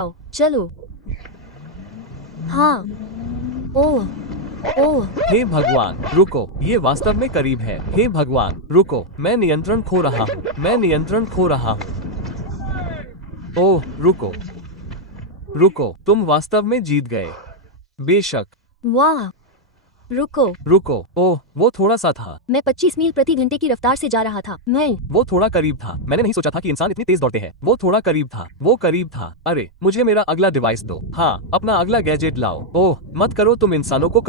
आओ, चलो। हाँ। ओह। ओह। हे भगवान रुको, ये वास्तव में करीब है। हे भगवान रुको, मैं नियंत्रण खो रहा हूँ, मैं नियंत्रण खो रहा हूँ। ओह रुको, रुको, तुम वास्तव में जीत गए। बेशक। वाह। रुको। रुको, ओह वो थोड़ा सा था। मैं 25 मील प्रति घंटे की रफ्तार से जा रहा था। वो थोड़ा करीब था। मैंने नहीं सोचा था कि इंसान इतनी तेज दौड़ते हैं। वो थोड़ा करीब था, वो करीब था। अरे मुझे मेरा अगला डिवाइस दो। हाँ, अपना अगला गैजेट लाओ। ओह मत करो, तुम इंसानों को